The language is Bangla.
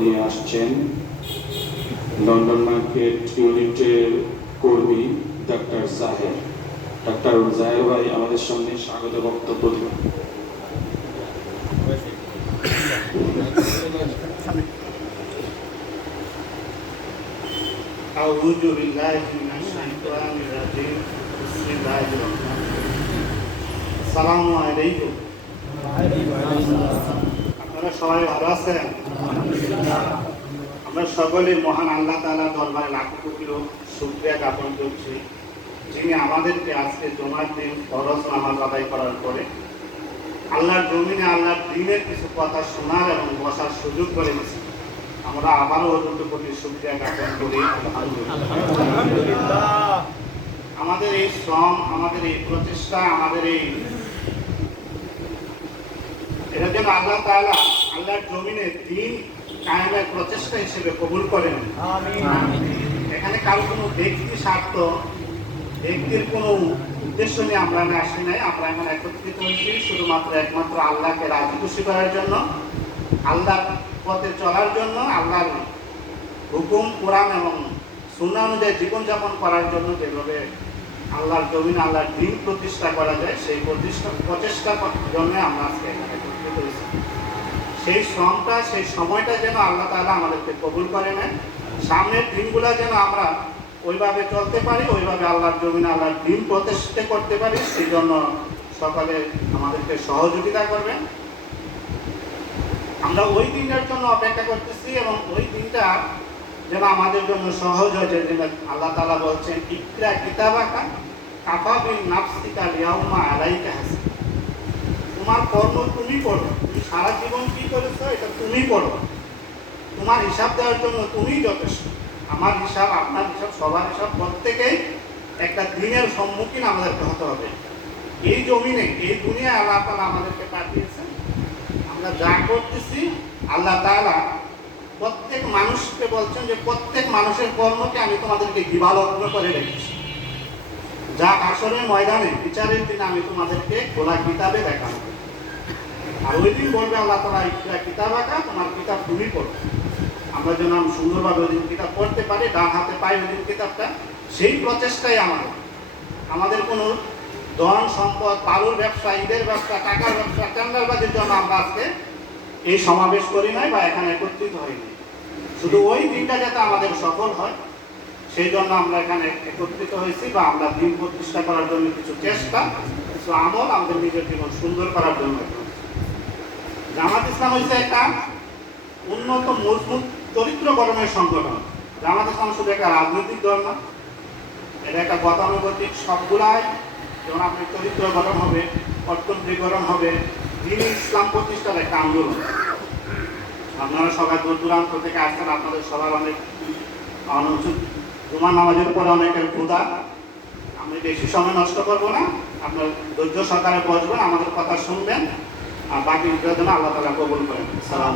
নিয়ে আসছেন লন্ডন মার্কেট ইউনিটের কর্মী ডাক্তার জাহের ডাক্তার জাহের ভাই আমাদের সামনে স্বাগত বক্তব্য দেবেন أعوذ بالله من الشيطان الرجيم بسم الله الرحمن الرحيم السلام عليكم আপনারা সবাই ভালো আছেন? আমরা সকলে মহান আল্লাহ তাআলা দরবারে লাখো কোটি শুকরিয়া জ্ঞাপন করছি, যিনি আমাদেরকে আজকে জমার দিন ফরজ নামাজ আদায় করার পরে আল্লাহর জমিনে, আল্লাহর দিনের কিছু কথা শোনার এবং বসার সুযোগ করে দিয়েছেন। আমরা আবারও অত্যন্ত কোটি শুকরিয়া জ্ঞাপন করি। আমাদের এই শ্রম, আমাদের এই প্রচেষ্টা, আমাদের এই এটা যেন আল্লাহ তাআলা আল্লাহর জমিনে দিন কায়েমের প্রচেষ্টা হিসেবে কবুল করেন। এখানে কারও কোনো ব্যক্তি স্বার্থ ব্যক্তির কোনো উদ্দেশ্য নিয়ে আমরা না আসি নাই। আমরা এখন একত্রিত হয়েছি শুধুমাত্র একমাত্র আল্লাহকে রাজি খুশি করার জন্য আল্লাহর পথে চলার জন্য আল্লাহর হুকুম কোরআন এবং সুন্না অনুযায়ী জীবনযাপন করার জন্য যেভাবে আল্লাহর জমিন আল্লাহর দিন প্রতিষ্ঠা করা যায় সেই প্রতিষ্ঠা প্রচেষ্টার জন্য আমরা আজকে এখানে হয়েছি সেই শ্রমটা, সেই সময়টা যেন আল্লাহ তাআলা আমাদেরকে কবুল করে নেন। সামনের দিনগুলো যেন আমরা ওইভাবে চলতে পারি, ওইভাবে আল্লাহর জমিন আল্লাহর দিন প্রতিষ্ঠিত করতে পারি, সেই জন্য সকালে আমাদেরকে সহযোগিতা করবেন। আমরা ওই দিনটার জন্য অপেক্ষা করতেছি এবং ওই দিনটা যেন আমাদের জন্য সহজ হয়ে যায় যেন আল্লাহ তালা বলছেন, ইকরা কিতাবাকা কাফা বিন নাফসিকা লিয়াউমা আলাইকা হাসিব তোমার কর্ম তুমি পড়ো তুমি সারা জীবন কি করেছ, এটা তুমি পড়ো তোমার হিসাব দেওয়ার জন্য তুমিই যথেষ্ট। আমার হিসাব, আপনার হিসাব, সবার হিসাব প্রত্যেকেই একটা দিনের সম্মুখীন আমাদেরকে হতে হবে। এই জমিনে এই দুনিয়ায় আল্লাহ তাআলা আমাদেরকে পাঠিয়েছেন। আমরা যা করতেছি, আল্লাহ তাআলা প্রত্যেক মানুষকে বলছেন যে প্রত্যেক মানুষের কর্মকে আমি তোমাদেরকে দিবালগ্ন করে রেখেছি। যা আসরের ময়দানে বিচারের দিনে আমি তোমাদেরকে খোলা কিতাবে দেখাবো। আর ওই দিন বলবে আল্লাহ তারা ইকরা কিতাব আঁকা, তোমার কিতাব তুমি পড়ো। আমরা যেন সুন্দরভাবে ওই দিন কিতাব পড়তে পারি, ডান হাতে পাই ওই দিন কিতাবটা, সেই প্রচেষ্টাই আমাদের। আমাদের কোনো ধন সম্পদ পালুর ব্যবসা ঈদের ব্যবসা, টাকার ব্যবসা, টেন্ডারবাজির জন্য আমরা আজকে এই সমাবেশ করি নাই বা এখানে একত্রিত হইনি শুধু ওই দিনটা যাতে আমাদের সফল হয়, সেই জন্য আমরা এখানে একত্রিত হয়েছি বা আমরা দিন প্রতিষ্ঠা করার জন্য কিছু চেষ্টা, কিছু আমল আমাদের নিজের জীবন সুন্দর করার জন্য। জামাত ইসলাম হয়েছে একটা উন্নত, মজবুত, চরিত্র গঠনের সংগঠন। জামাত ইসলাম শুধু একটা রাজনৈতিক দল না, এটা একটা গতানুগতিক, সবগুলাই যেমন আপনার চরিত্র গঠন হবে অর্থনৈতিক গঠন হবে দিনী ইসলাম প্রতিষ্ঠার একটা আন্দোলন। আপনারা সবাই দূর দূরান্ত থেকে আসছেন, আপনাদের সবার অনেক অনুচিত জুমার নামাজের পরে অনেকের ক্ষুদা আমি বেশি সময় নষ্ট করব না, আপনার ধৈর্য সহকারে বসবেন, আমাদের কথা শুনবেন। আর বাকি জন্য আল্লাহ তালা কবুল করেন। সালাম